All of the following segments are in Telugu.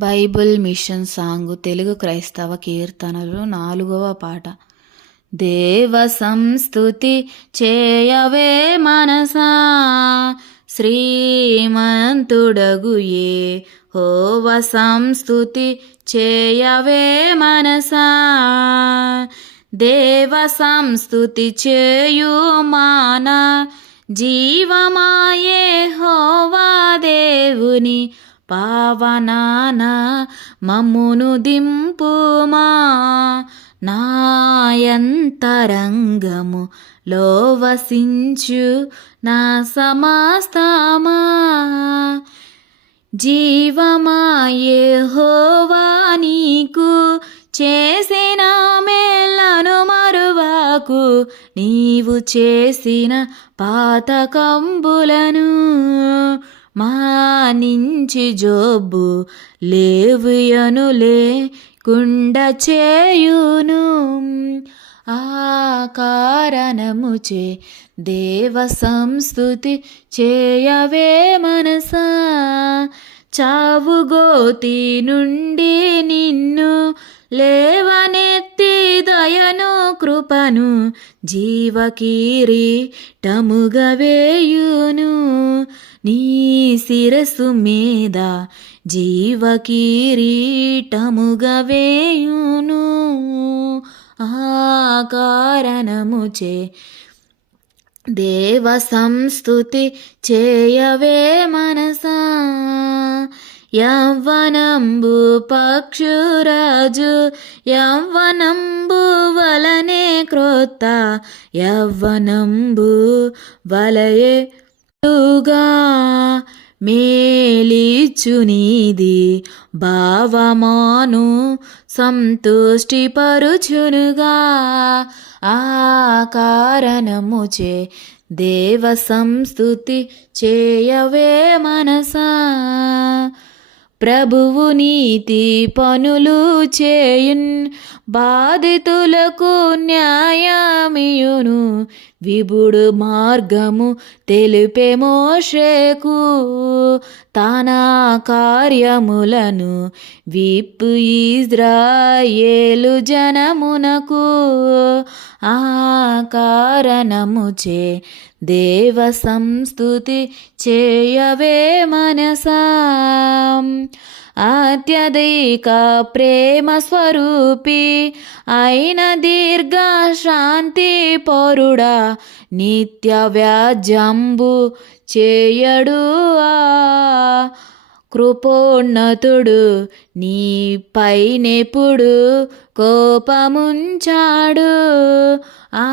బైబిల్ మిషన్ సాంగ్ తెలుగు క్రైస్తవ కీర్తనలు నాలుగవ పాట. దేవ సంస్థుతి చేయవే మనసా శ్రీమంతుడగు ఏ హోవ సంస్థుతి చేయవే మనసా దేవ సంస్థుతి చేయు మాన. జీవమాయే హోవా దేవుని పావనాన మమ్మును దింపుమా నాయంతరంగము లో వసించు నా సమస్తమా జీవమాయే హోవా నీకు చేసిన మేళ్ళను మరువాకు నీవు చేసిన పాతకంబులను మానించి జోబు లేవుయనులే కుండ చేయును. ఆ కారణముచే దేవ సంస్థుతి చేయవే మనసా. చావుగోతి నుండి నిన్ను లేవనెత్తి దయను కృపను జీవకీరి టముగవేయును నీ శిరసు మీద జీవ జీవకీరీటముగా వేయును. ఆ కారణముచే దేవ సంస్థుతి చేయవే మనసా. యవ్వనంబు పక్షురాజు యవ్వనంబు వలనే క్రోత యవ్వనంబు వలయే గా మేలిచునీది భావమాను సంతుష్టిపరుచునుగా. ఆ కారణముచే దేవ సంస్థుతి చేయవే మనసా. ప్రభువు నీతి పనులు చేయున్ బాధితులకు న్యాయమియును. విభుడు మార్గము తెలిపే మోషేకు. తన కార్యములను విప్పు ఇజ్రాయేలు జనమునకు. ఆ కారణముచే దేవ సంస్థుతి చేయవే మనసా. అత్యధిక ప్రేమ స్వరూపి అయిన దీర్ఘ శాంతి పరుడా నిత్య వ్యాజ్యంబు చేయడు కృపోన్నతుడు నీ పైనెప్పుడు కోపముంచాడు. ఆ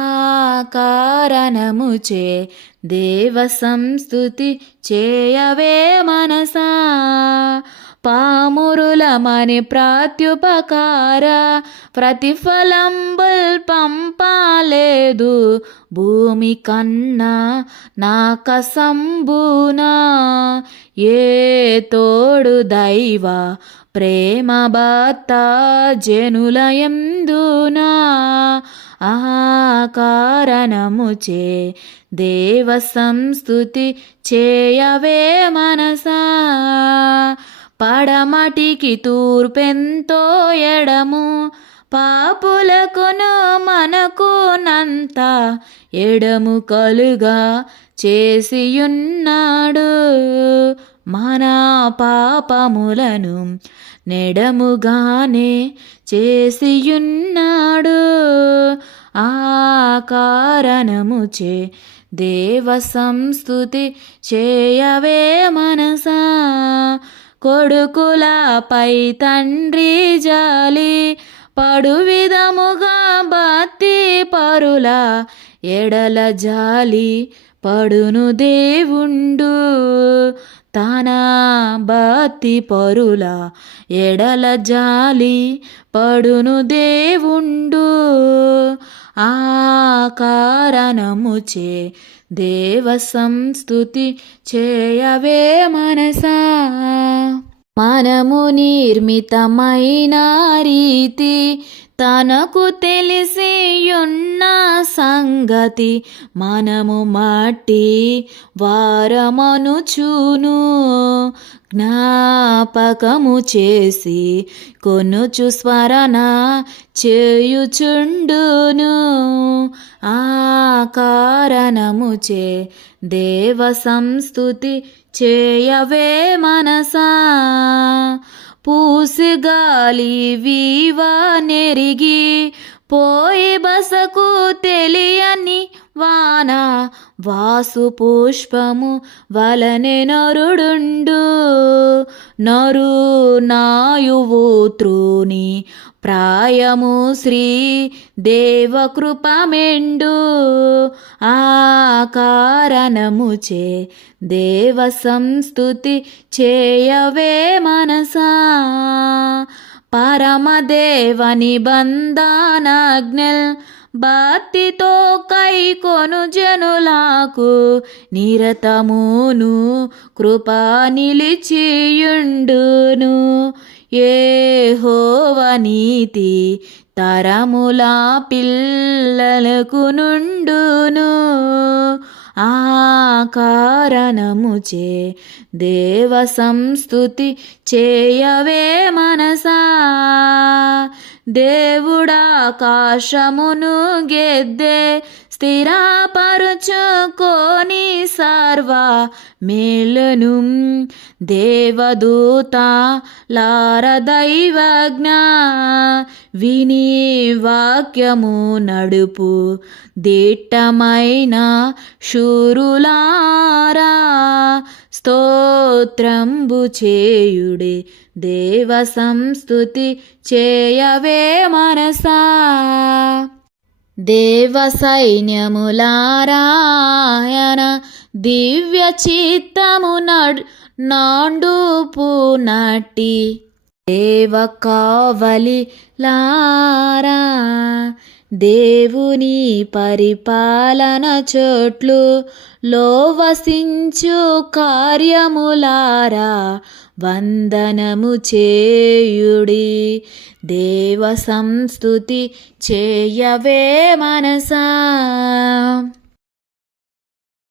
కారణముచే దేవ సంస్థుతి చేయవే మనసా. పామురులమని ప్రాత్యుపకార ప్రతిఫలంబుల్ పంపాలేదు భూమి కన్నా నా కసంబునా ఏ తోడు దైవ ప్రేమ భర్త జనులయందునా ఆ కారణముచే దేవ సంస్థుతి చేయవే మనసా పడమటికి తూర్పెంతో ఎడము. పాపులకును మనకునంత ఎడము కలుగా చేసియున్నాడు. మన పాపములను నెడముగానే చేసియున్నాడు. ఆ కారణముచే దేవ సంస్థుతి చేయవే మనసా. కొడుకులపై తండ్రి జాలి పడు విధముగా భక్తి పరుల ఎడల జాలి పడును దేవుండు. తానా బాతి పరుల ఎడల జాలి పడును దేవుండు. ఆ కారణముచే దేవ సంస్థుతి చేయవే మనసా. మనము నిర్మితమైన రీతి తనకు తెలిసియున్న సంగతి మనము మట్టి వారమనుచును. జ్ఞాపకము చేసి కొనుచు స్మరణ చేయుచుండును. ఆ కారణముచే దేవ సంస్థుతి చేయవే మనసా. పూసుగాలి వీవా నెరిగి పోయి బసకు తెలియని వాన వాసు పుష్పము వలనే నరుడుండు. నరు నాయువు త్రూని ప్రాయము శ్రీ దేవకృపమెండు ఆ కారణముచే దేవ సంస్థుతి చేయవే మనసా. పరమదేవ నిబంధనాజ్ఞల్ భక్తితో కైకొను జనులాకు నిరతమును కృప నిలిచియుండును. ఏ నీతి తరముల పిల్లలకు నుండును. ఆ కారణముచే దేవ సంస్థుతి చేయవే మనసా. దేవుడాకాశమును గెద్దే స్థిరపరుచుకొని సర్వ మేలును దేవదూత లారదైవజ్ఞ విని వాక్యము నడుపు దిట్టమైన శూరులారా స్తోత్రంబు చేయుడే దేవ సంస్థుతి చేయవే మనసా. దేవ సైన్యములారాయణ దివ్య చిత్తము నడు నాండుపు నటి దేవ కావలి లారా దేవుని పరిపాలన చోట్లు లో వసించు కార్యములారా వందనము చేయుడి దేవ సంస్థుతి చేయవే మనసా.